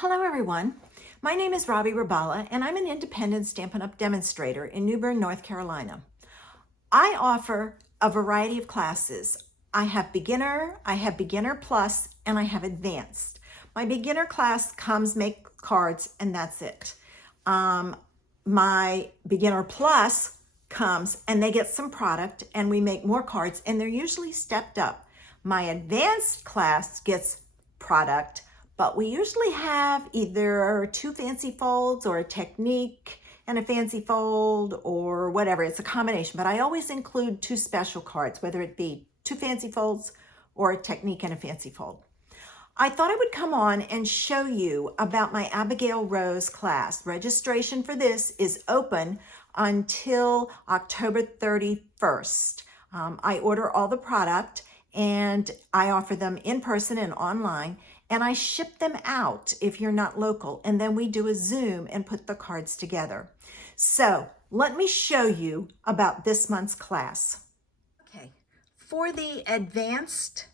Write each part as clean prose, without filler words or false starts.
Hello everyone, my name is Robbie Rabala and I'm an independent Stampin' Up! Demonstrator in New Bern, North Carolina. I offer a variety of classes. I have beginner plus, and I have advanced. My beginner class comes make cards and that's it. My beginner plus comes and they get some product and we make more cards and they're usually stepped up. My advanced class gets product, but we usually have either 2 fancy folds or a technique and a fancy fold or whatever. It's a combination, but I always include 2 special cards, whether it be 2 fancy folds or a technique and a fancy fold. I thought I would come on and show you about my Abigail Rose class. Registration for this is open until October 31st. I order all the product and I offer them in person and online, and I ship them out if you're not local, and then we do a Zoom and put the cards together. So let me show you about this month's class. Okay, for the advanced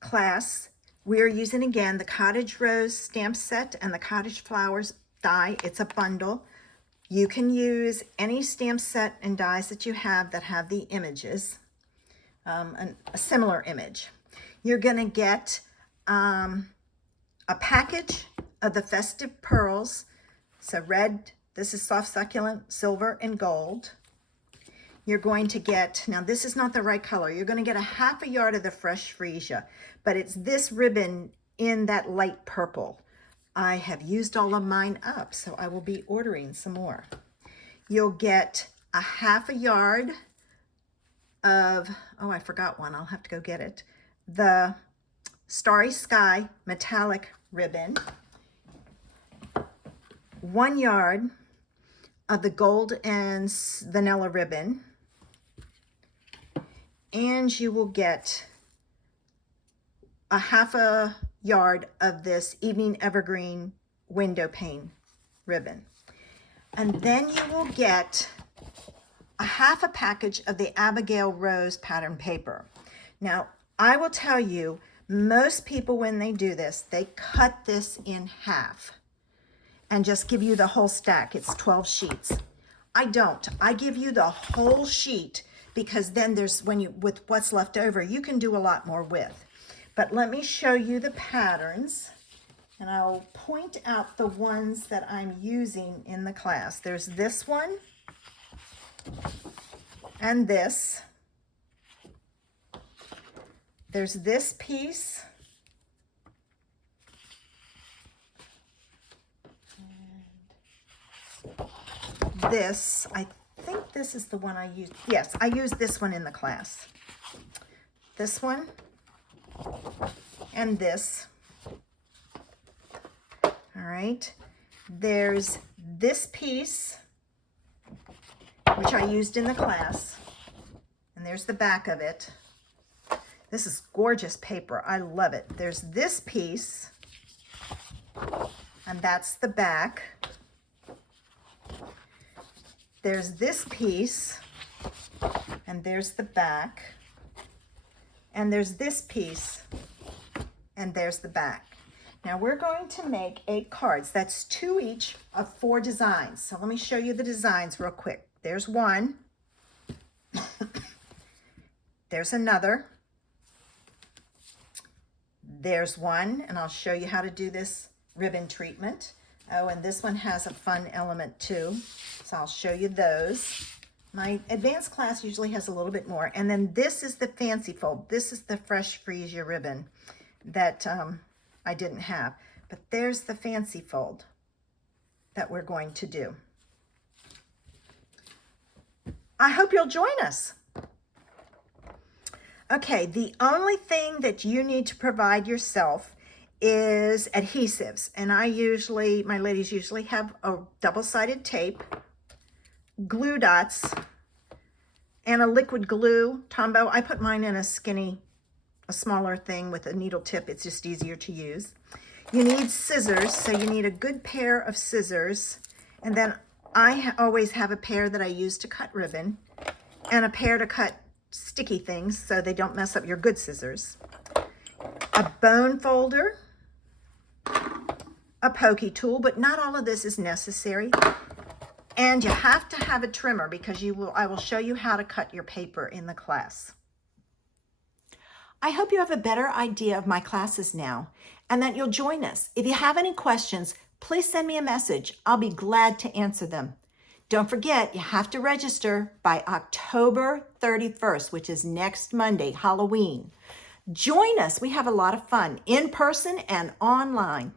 class, we're using again the Cottage Rose stamp set and the Cottage Flowers die. It's a bundle. You can use any stamp set and dies that you have that have the images, a similar image. You're going to get a package of the festive pearls. So red, this is soft succulent, silver, and gold. You're going to get, now this is not the right color, you're going to get a ½ yard of the fresh freesia, but it's this ribbon in that light purple. I have used all of mine up, so I will be ordering some more. You'll get a ½ yard of, oh, I forgot one, I'll have to go get it. The Starry Sky metallic ribbon, 1 yard of the gold and vanilla ribbon, and you will get a ½ yard of this evening evergreen window pane ribbon. And then you will get a ½ package of the Abigail Rose pattern paper. Now, I will tell you, most people, when they do this, they cut this in half and just give you the whole stack. It's 12 sheets. I don't. I give you the whole sheet because then there's, with what's left over, you can do a lot more with. But let me show you the patterns, and I'll point out the ones that I'm using in the class. There's this one and this. There's this piece, and this, I think this is the one I used. Yes, I used this one in the class. This one and this. All right. There's this piece, which I used in the class, and there's the back of it. This is gorgeous paper. I love it. There's this piece, and that's the back. There's this piece, and there's the back. And there's this piece, and there's the back. Now we're going to make 8 cards. That's 2 each of 4 designs. So let me show you the designs real quick. There's one. There's another. There's one, and I'll show you how to do this ribbon treatment. Oh, and this one has a fun element too, so I'll show you those. My advanced class usually has a little bit more. And then this is the fancy fold. This is the fresh freesia ribbon that I didn't have. But there's the fancy fold that we're going to do. I hope you'll join us. Okay, the only thing that you need to provide yourself is adhesives. And my ladies usually have a double-sided tape, glue dots, and a liquid glue. Tombow, I put mine in a smaller thing with a needle tip. It's just easier to use. You need scissors, so you need a good pair of scissors. And then I always have a pair that I use to cut ribbon and a pair to cut sticky things so they don't mess up your good scissors. A bone folder, a pokey tool, but not all of this is necessary. And you have to have a trimmer because I will show you how to cut your paper in the class. I hope you have a better idea of my classes now and that you'll join us. If you have any questions, please send me a message. I'll be glad to answer them. Don't forget, you have to register by October 31st, which is next Monday, Halloween. Join us. We have a lot of fun in person and online.